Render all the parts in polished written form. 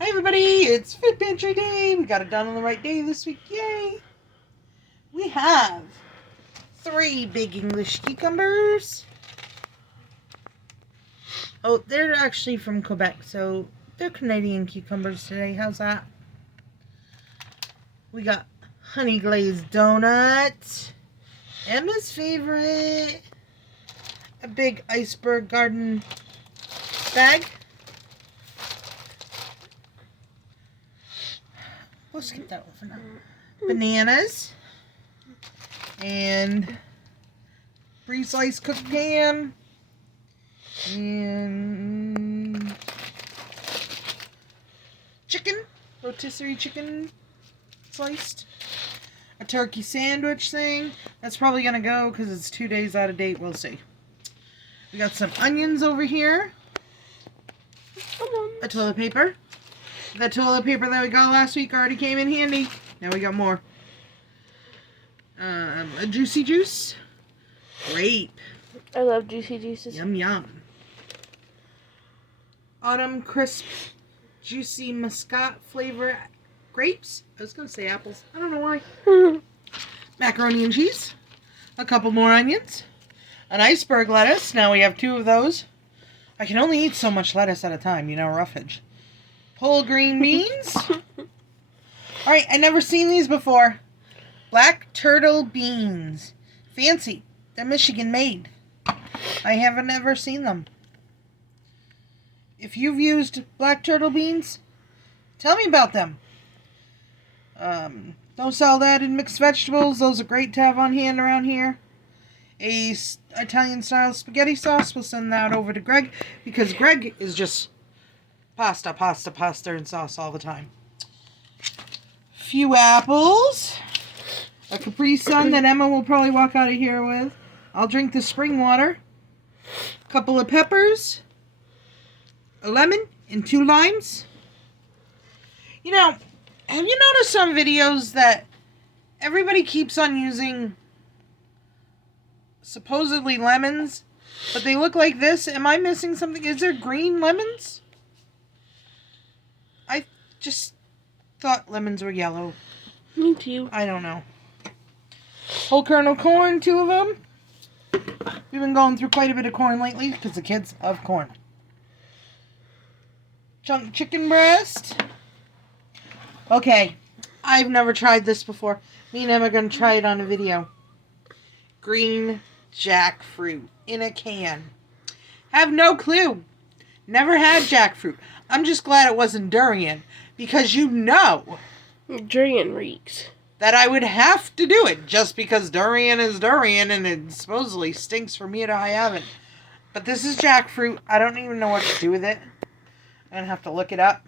Hi everybody, it's Food Pantry Day. We got it done on the right day this week, yay! We have 3 big English cucumbers. Oh, they're actually from Quebec, so they're Canadian cucumbers today. How's that? We got honey glazed donut, Emma's favorite, a big iceberg garden bag. We'll skip that one for now. Bananas and pre-sliced cooked ham and chicken, rotisserie chicken sliced. A turkey sandwich thing. That's probably gonna go because it's 2 days out of date. We'll see. We got some onions over here. A toilet paper. The toilet paper that we got last week already came in handy. Now we got more. A juicy juice. Grape. I love juicy juices. Yum yum. Autumn crisp, juicy muscat flavor grapes. I was gonna say apples. I don't know why. Macaroni and cheese. A couple more onions. An iceberg lettuce. Now we have 2 of those. I can only eat so much lettuce at a time, roughage. Whole green beans. Alright, I never seen these before. Black turtle beans. Fancy. They're Michigan made. I haven't ever seen them. If you've used black turtle beans, tell me about them. Don't sell that in mixed vegetables. Those are great to have on hand around here. A Italian-style spaghetti sauce. We'll send that over to Greg because Greg is just pasta, and sauce all the time. Few apples. A Capri Sun that Emma will probably walk out of here with. I'll drink the spring water. A couple of peppers. A lemon and 2 limes. Have you noticed on videos that everybody keeps on using supposedly lemons, but they look like this? Am I missing something? Is there green lemons? I just thought lemons were yellow. Me too. I don't know. Whole kernel corn, 2 of them. We've been going through quite a bit of corn lately because the kids love corn. Chunk chicken breast. Okay, I've never tried this before. Me and Emma are going to try it on a video. Green jackfruit in a can. Have no clue. Never had jackfruit. I'm just glad it wasn't durian because Durian reeks. that I would have to do it just because durian is durian and it supposedly stinks for me at a high oven. But this is jackfruit. I don't even know what to do with it. I'm going to have to look it up.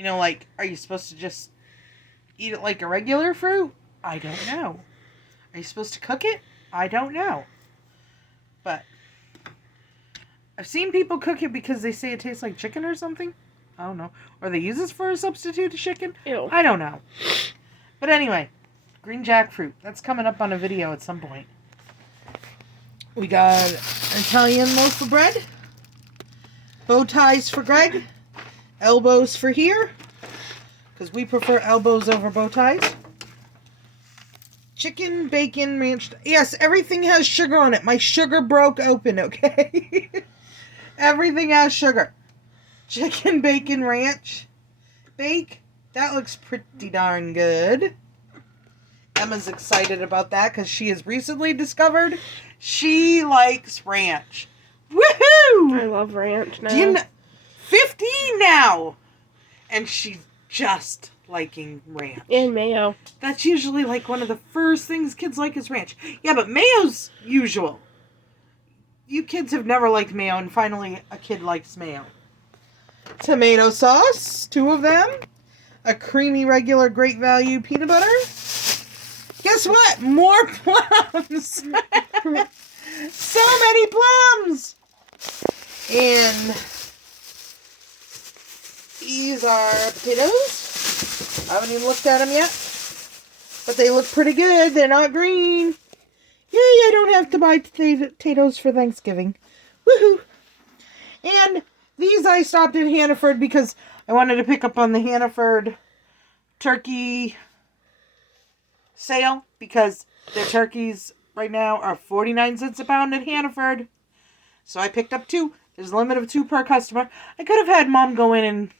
Are you supposed to just eat it like a regular fruit? I don't know. Are you supposed to cook it? I don't know. But I've seen people cook it because they say it tastes like chicken or something. I don't know. Or they use this for a substitute to chicken. Ew. I don't know. But anyway, green jackfruit. That's coming up on a video at some point. We got Italian loaf of bread. Bow ties for Greg. Elbows for here. Because we prefer elbows over bow ties. Chicken, bacon, ranch. Yes, everything has sugar on it. My sugar broke open, okay? Everything has sugar. Chicken, bacon, ranch. Bake. That looks pretty darn good. Emma's excited about that because she has recently discovered she likes ranch. Woohoo! I love ranch now. 15 now! And she's just liking ranch. And mayo. That's usually one of the first things kids like is ranch. Yeah, but mayo's usual. You kids have never liked mayo, and finally a kid likes mayo. Tomato sauce, 2 of them. A creamy, regular, great value peanut butter. Guess what? More plums! So many plums! And these are potatoes. I haven't even looked at them yet. But they look pretty good. They're not green. Yay, I don't have to buy potatoes for Thanksgiving. Woohoo! And these I stopped at Hannaford because I wanted to pick up on the Hannaford turkey sale because their turkeys right now are 49 cents a pound at Hannaford. So I picked up 2. There's a limit of 2 per customer. I could have had Mom go in and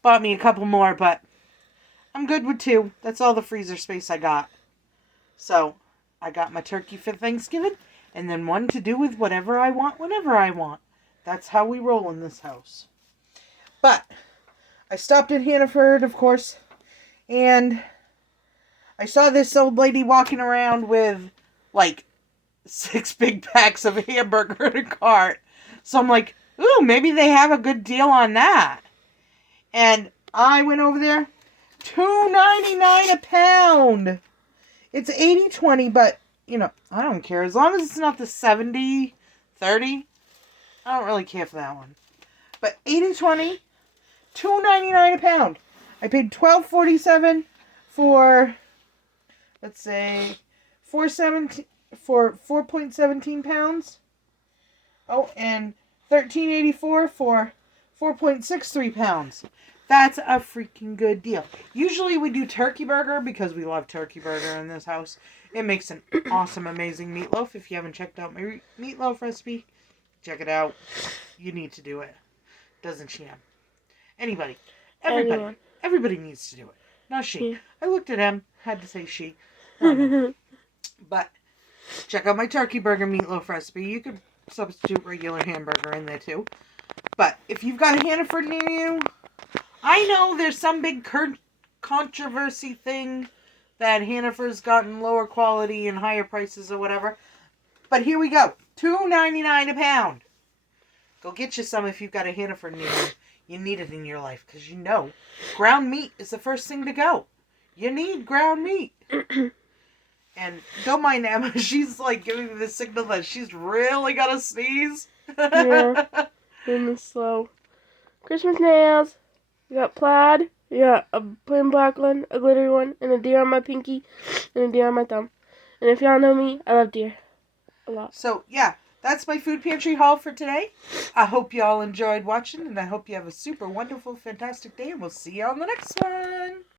bought me a couple more, but I'm good with 2. That's all the freezer space I got. So I got my turkey for Thanksgiving and then one to do with whatever I want whenever I want. That's how we roll in this house. But I stopped at Hannaford, of course, and I saw this old lady walking around with like 6 big packs of hamburger in a cart. So I'm like, ooh, maybe they have a good deal on that. And I went over there, $2.99 a pound. It's 80-20, but, you know, I don't care. As long as it's not the 70-30, I don't really care for that one. But 80-20, $2.99 a pound. I paid $12.47 for, let's say, 4.17 pounds. Oh, and $13.84 for 4.63 pounds. That's a freaking good deal. Usually we do turkey burger because we love turkey burger in this house. It makes an awesome, amazing meatloaf. If you haven't checked out my meatloaf recipe, check it out. You need to do it. Doesn't she? Anybody. Everybody needs to do it. Not she. Yeah. I looked at him. Had to say she. But check out my turkey burger meatloaf recipe. You could substitute regular hamburger in there too. But if you've got a Hannaford near you, I know there's some big controversy thing that Hannaford's gotten lower quality and higher prices or whatever. But here we go. $2.99 a pound. Go get you some if you've got a Hannaford near you. You need it in your life because you know ground meat is the first thing to go. You need ground meat. And don't mind Emma. She's like giving me the signal that she's really got to sneeze. Yeah. Doing this slow. Christmas nails. You got plaid. You got a plain black one, a glittery one, and a deer on my pinky, and a deer on my thumb. And if y'all know me, I love deer. A lot. So, yeah. That's my food pantry haul for today. I hope you all enjoyed watching, and I hope you have a super wonderful, fantastic day, and we'll see you on the next one.